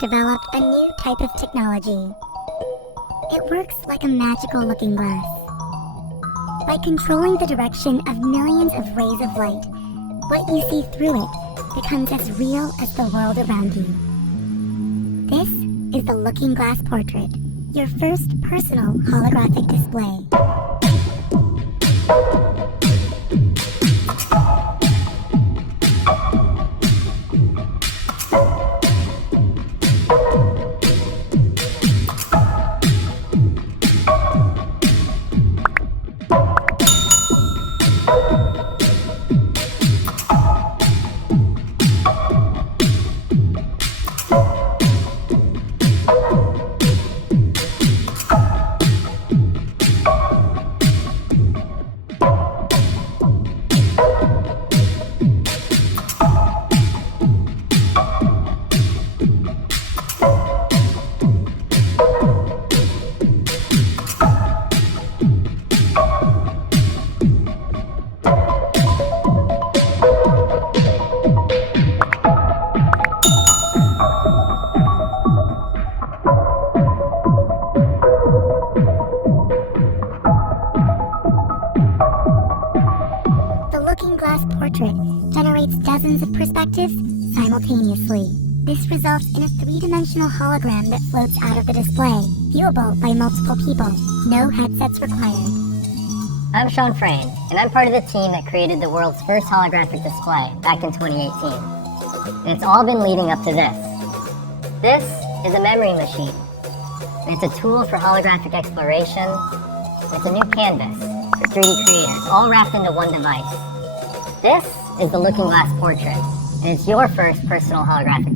developed a new type of technology. It works like a magical looking glass. By controlling the direction of millions of rays of light, what you see through it becomes as real as the world around you. This is the Looking Glass Portrait, your first personal holographic display. The Looking Glass Portrait generates dozens of perspectives simultaneously. This results in a three-dimensional hologram that floats out of the display, viewable by multiple people. No headsets required. I'm Sean Frayne, and I'm part of the team that created the world's first holographic display back in 2018. And it's all been leading up to this. This is a memory machine. And it's a tool for holographic exploration. It's a new canvas for 3D creators, all wrapped into one device. This is the Looking Glass Portrait, and it's your first personal holographic